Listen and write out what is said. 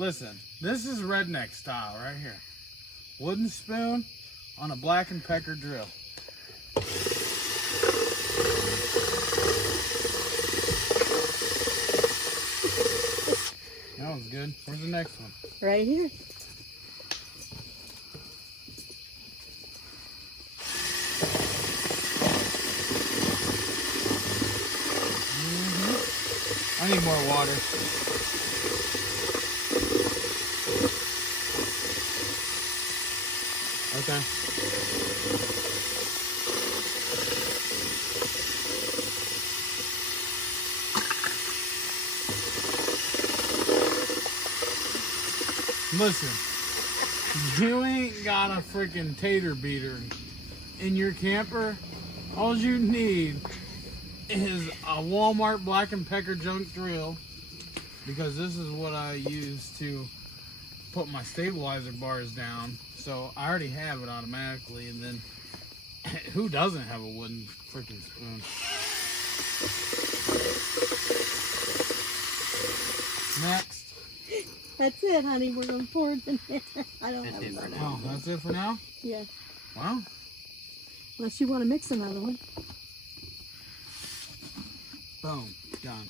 Listen, this is redneck style right here. Wooden spoon on a Black & Pecker drill. That was good. Where's the next one? Right here. I need more water. Okay. Listen, you ain't got a freaking tater beater in your camper. All you need is a Walmart Black & Pecker junk drill, because this is what I use to put my stabilizer bars down. So I already have it automatically, and then who doesn't have a wooden freaking spoon? Next. That's it, honey. We're going to pour it in there. I don't have it for now. Oh, that's it for now? Yeah. Wow. Unless you want to mix another one. Boom. Done.